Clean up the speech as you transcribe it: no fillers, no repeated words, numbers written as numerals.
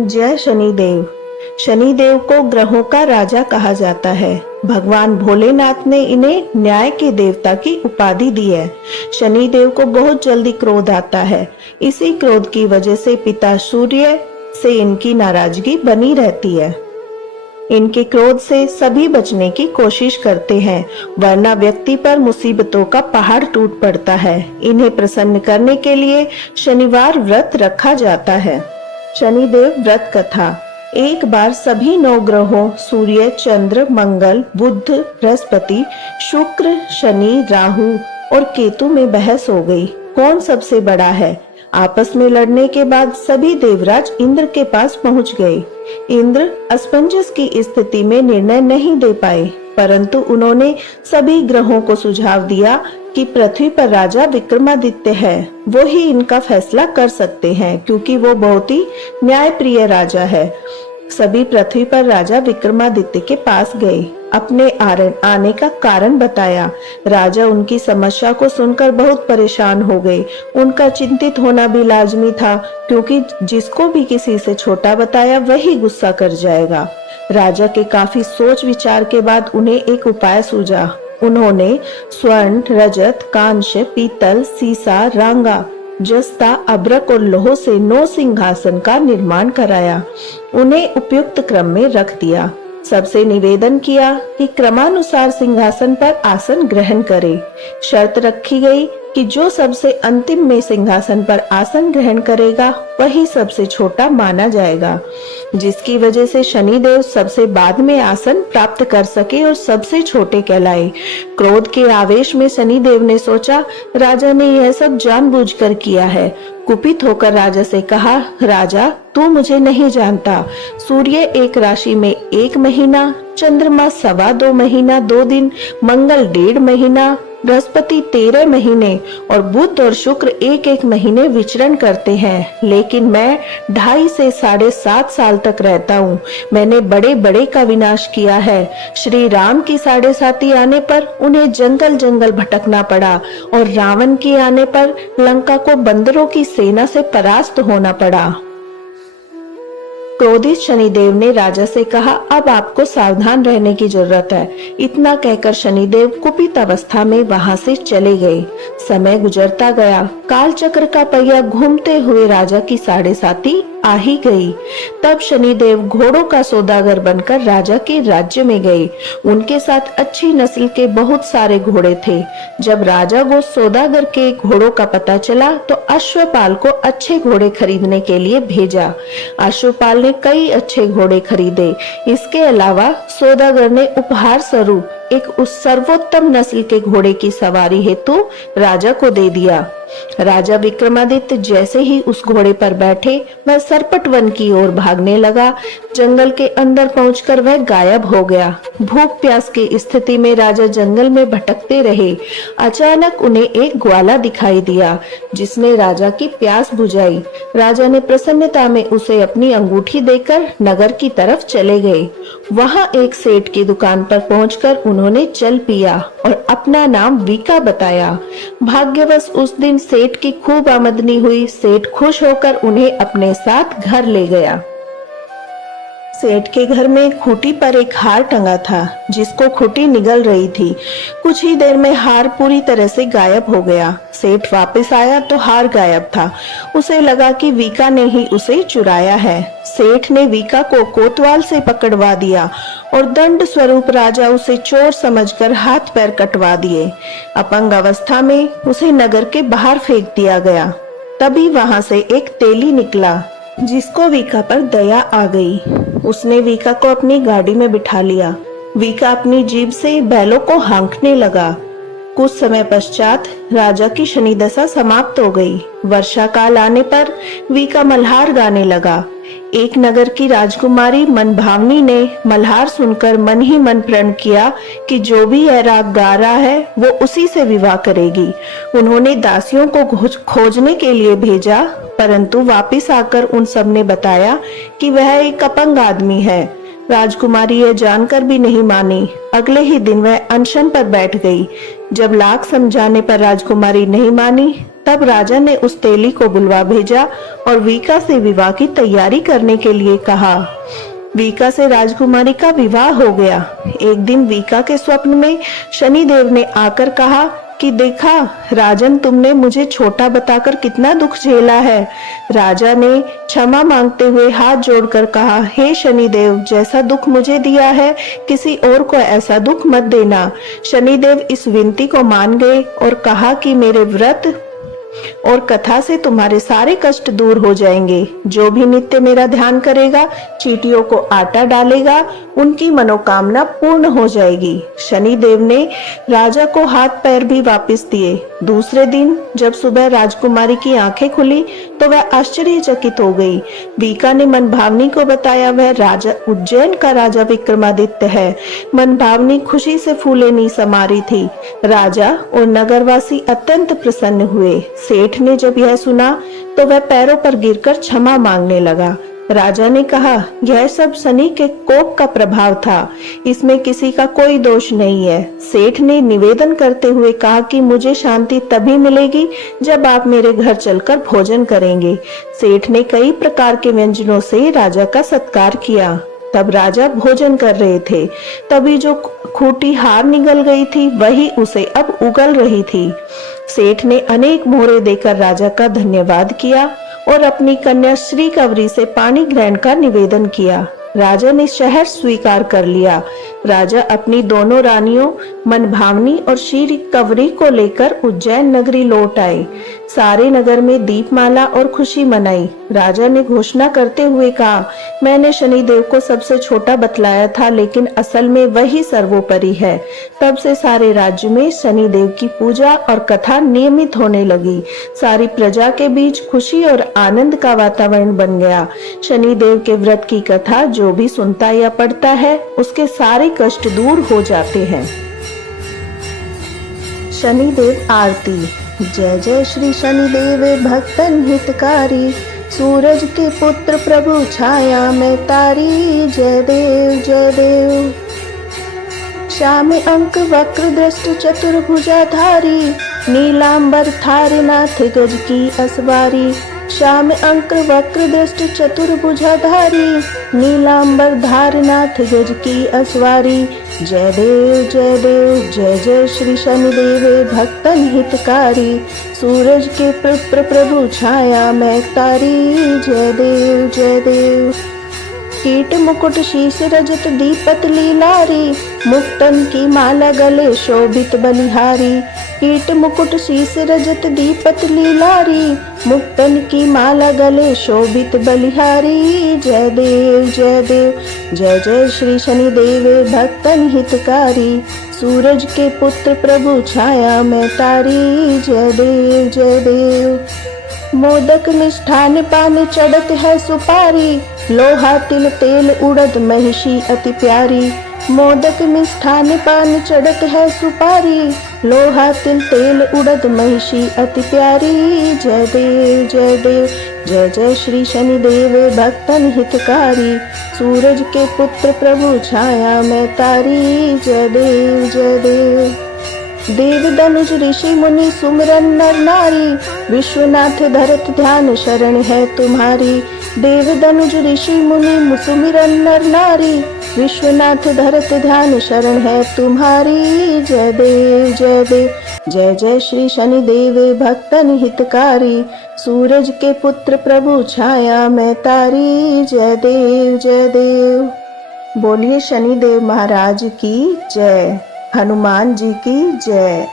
जय शनिदेव। शनिदेव को ग्रहों का राजा कहा जाता है। भगवान भोलेनाथ ने इन्हें न्याय के देवता की उपाधि दी है। शनिदेव को बहुत जल्दी क्रोध आता है। इसी क्रोध की वजह से पिता सूर्य से इनकी नाराजगी बनी रहती है। इनके क्रोध से सभी बचने की कोशिश करते हैं, वरना व्यक्ति पर मुसीबतों का पहाड़ टूट पड़ता है। इन्हें प्रसन्न करने के लिए शनिवार व्रत रखा जाता है। शनिदेव व्रत कथा। एक बार सभी 9 ग्रहों सूर्य, चंद्र, मंगल, बुध, बृहस्पति, शुक्र, शनि, राहु और केतु में बहस हो गई, कौन सबसे बड़ा है। आपस में लड़ने के बाद सभी देवराज इंद्र के पास पहुंच गए। इंद्र असमंजस की स्थिति में निर्णय नहीं दे पाए, परंतु उन्होंने सभी ग्रहों को सुझाव दिया कि पृथ्वी पर राजा विक्रमादित्य है, वो ही इनका फैसला कर सकते हैं, क्योंकि वो बहुत ही न्यायप्रिय राजा है। सभी पृथ्वी पर राजा विक्रमादित्य के पास गए, अपने आने का कारण बताया। राजा उनकी समस्या को सुनकर बहुत परेशान हो गए। उनका चिंतित होना भी लाजमी था, क्योंकि जिसको भी किसी से छोटा बताया वही गुस्सा कर जाएगा। राजा के काफी सोच विचार के बाद उन्हें एक उपाय सूझा। उन्होंने स्वर्ण, रजत, कांस्य, पीतल, सीसा, रांगा, जस्ता, अभ्रक और लोह से 9 सिंहासन का निर्माण कराया। उन्हें उपयुक्त क्रम में रख दिया। सबसे निवेदन किया कि क्रमानुसार सिंहासन पर आसन ग्रहण करे। शर्त रखी गई कि जो सबसे अंतिम में सिंहासन पर आसन ग्रहण करेगा वही सबसे छोटा माना जाएगा, जिसकी वजह से शनिदेव सबसे बाद में आसन प्राप्त कर सके और सबसे छोटे कहलाए। क्रोध के आवेश में शनिदेव ने सोचा, राजा ने यह सब जानबूझकर किया है। कुपित होकर राजा से कहा, राजा तू मुझे नहीं जानता। सूर्य एक राशि में 1 महीना, चंद्रमा 2.25 महीना 2 दिन, मंगल 1.5 महीना, बृहस्पति 13 महीने और बुध और शुक्र 1-1 महीने विचरण करते हैं, लेकिन मैं 2.5 से 7.5 साल तक रहता हूँ। मैंने बड़े बड़े का विनाश किया है। श्री राम की 7.5 आने पर उन्हें जंगल जंगल भटकना पड़ा और रावण की आने पर लंका को बंदरों की सेना से परास्त होना पड़ा। क्रोधित शनिदेव ने राजा से कहा, अब आपको सावधान रहने की जरूरत है। इतना कहकर शनिदेव कुपित अवस्था में वहां से चले गए। समय गुजरता गया। काल चक्र का पहिया घूमते हुए राजा की 7.5 आ ही गई। तब शनिदेव घोड़ों का सौदागर बनकर राजा के राज्य में गए। उनके साथ अच्छी नस्ल के बहुत सारे घोड़े थे। जब राजा को सौदागर के घोड़ों का पता चला तो अश्वपाल को अच्छे घोड़े खरीदने के लिए भेजा। अश्वपाल ने कई अच्छे घोड़े खरीदे। इसके अलावा सौदागर ने उपहार स्वरूप एक उस सर्वोत्तम नस्ल के घोड़े की सवारी हेतु राजा को दे दिया। राजा विक्रमादित्य जैसे ही उस घोड़े पर बैठे, वह सरपट वन की ओर भागने लगा। जंगल के अंदर पहुंचकर वह गायब हो गया। भूख प्यास की स्थिति में राजा जंगल में भटकते रहे। अचानक उन्हें एक ग्वाला दिखाई दिया, जिसने राजा की प्यास बुझाई। राजा ने प्रसन्नता में उसे अपनी अंगूठी देकर नगर की तरफ चले गए। वहां एक सेठ की दुकान पर पहुंचकर उन्होंने जल पिया और अपना नाम वीका बताया। भाग्यवश उस दिन सेठ की खूब आमदनी हुई। सेठ खुश होकर उन्हें अपने साथ घर ले गया। सेठ के घर में खूंटी पर एक हार टंगा था, जिसको खूंटी निगल रही थी। कुछ ही देर में हार पूरी तरह से गायब हो गया। सेठ वापस आया तो हार गायब था। उसे लगा कि वीका ने ही उसे चुराया है। सेठ ने वीका को कोतवाल से पकड़वा दिया और दंड स्वरूप राजा उसे चोर समझकर हाथ पैर कटवा दिए। अपंग अवस्था में उसे नगर के बाहर फेंक दिया गया। तभी वहां से एक तेली निकला, जिसको वीका पर दया आ गई। उसने वीका को अपनी गाड़ी में बिठा लिया। वीका अपनी जीभ से बैलों को हाँकने लगा। कुछ समय पश्चात राजा की शनि दशा समाप्त हो गई। वर्षा काल आने पर वीका मल्हार गाने लगा। एक नगर की राजकुमारी मनभावनी ने मल्हार सुनकर मन ही मन प्रण किया कि जो भी यह राग गा रहा है वो उसी से विवाह करेगी। उन्होंने दासियों को खोजने के लिए भेजा, परंतु वापस आकर उन सब ने बताया कि वह एक अपंग आदमी है। राजकुमारी यह जानकर भी नहीं मानी। अगले ही दिन वह अनशन पर बैठ गई। जब लाख समझाने पर राजकुमारी नहीं मानी तब राजा ने उस तेली को बुलवा भेजा और वीका से विवाह की तैयारी करने के लिए कहा। वीका से राजकुमारी का विवाह हो गया। एक दिन वीका के स्वप्न में शनिदेव ने आकर कहा कि देखा राजन, तुमने मुझे छोटा बताकर कितना दुख झेला है। राजा ने क्षमा मांगते हुए हाथ जोड़कर कहा, हे शनिदेव, जैसा दुख मुझे दिया है किसी और को ऐसा दुख मत देना। शनिदेव इस विनती को मान गए और कहा कि मेरे व्रत और कथा से तुम्हारे सारे कष्ट दूर हो जाएंगे। जो भी नित्य मेरा ध्यान करेगा, चींटियों को आटा डालेगा, उनकी मनोकामना पूर्ण हो जाएगी। शनिदेव ने राजा को हाथ पैर भी वापस दिए। दूसरे दिन जब सुबह राजकुमारी की आंखें खुली तो वह आश्चर्यचकित हो गई। वीका ने मनभावनी को बताया वह राजा उज्जैन का राजा विक्रमादित्य है। मनभावनी खुशी से फूले समा रही थी। राजा और नगरवासी अत्यंत प्रसन्न हुए। सेठ ने जब यह सुना तो वह पैरों पर गिरकर क्षमा मांगने लगा। राजा ने कहा, यह सब शनि के कोप का प्रभाव था, इसमें किसी का कोई दोष नहीं है। सेठ ने निवेदन करते हुए कहा कि मुझे शांति तभी मिलेगी जब आप मेरे घर चलकर भोजन करेंगे। सेठ ने कई प्रकार के व्यंजनों से राजा का सत्कार किया। तब राजा भोजन कर रहे थे, तभी जो खूंटी हार निगल गई थी वही उसे अब उगल रही थी। सेठ ने अनेक मोहरे देकर राजा का धन्यवाद किया और अपनी कन्या श्री कवरी से पानी ग्रहण का निवेदन किया। राजा ने शहर स्वीकार कर लिया। राजा अपनी दोनों रानियों मनभावनी और श्री कवरी को लेकर उज्जैन नगरी लौट आए। सारे नगर में दीपमाला और खुशी मनाई। राजा ने घोषणा करते हुए कहा, मैंने शनिदेव को सबसे छोटा बतलाया था, लेकिन असल में वही सर्वोपरि है। तब से सारे राज्य में शनिदेव की पूजा और कथा नियमित होने लगी। सारी प्रजा के बीच खुशी और आनंद का वातावरण बन गया। शनिदेव के व्रत की कथा जो भी सुनता या पढ़ता है उसके सारे कष्ट दूर हो जाते हैं। शनिदेव आरती। जय जय श्री शनिदेव भक्तन हितकारी, सूरज के पुत्र प्रभु छाया में तारी। जय देव जय देव। श्याम अंक वक्र दृष्ट चतुर्भुजाधारी, नीलांबर थारनाथ गज की असवारी। श्याम अंक वक्र दृष्ट चतुर्भुजाधारी, नीलांबर धारनाथ गज की असवारी। जय देव जय देव। जय जय श्री शनिदेव भक्तन हितकारी, सूरज के पुत्र प्रभु छाया में तारी। जय देव जय देव। कीट मुकुट शीश रजत दीपत लीलारी, मुक्तन की माला गले शोभित बलिहारी। कीट मुकुट शीश रजत दीपत लीलारी, मुक्तन की माला गले शोभित बलिहारी। जय देव जय देव। जय जय श्री शनिदेव भक्तन हितकारी, सूरज के पुत्र प्रभु छाया में तारी। जय देव जय देव। मोदक मिष्ठान पान चढ़त है सुपारी, लोहा तिल तेल उड़द महिषी अति प्यारी। मोदक मिष्ठान पान चढ़त है सुपारी, लोहा तिल तेल उड़द महिषी अति प्यारी। जय देव जय देव। जय जय श्री शनिदेव भक्तन हितकारी, सूरज के पुत्र प्रभु छाया में तारी। जय देव जय देव। देव धनुज ऋषि मुनि सुमिरन नर नारी, विश्वनाथ धरत ध्यान शरण है तुम्हारी। देव धनुज ऋषि मुनि सुमिरन नर नारी, विश्वनाथ धरत ध्यान शरण है तुम्हारी। जय देव जय देव। जय जय श्री शनिदेव भक्तन हितकारी, सूरज के पुत्र प्रभु छाया में तारी। जय देव जय देव। बोलिए शनिदेव महाराज की जय। हनुमान जी की जय।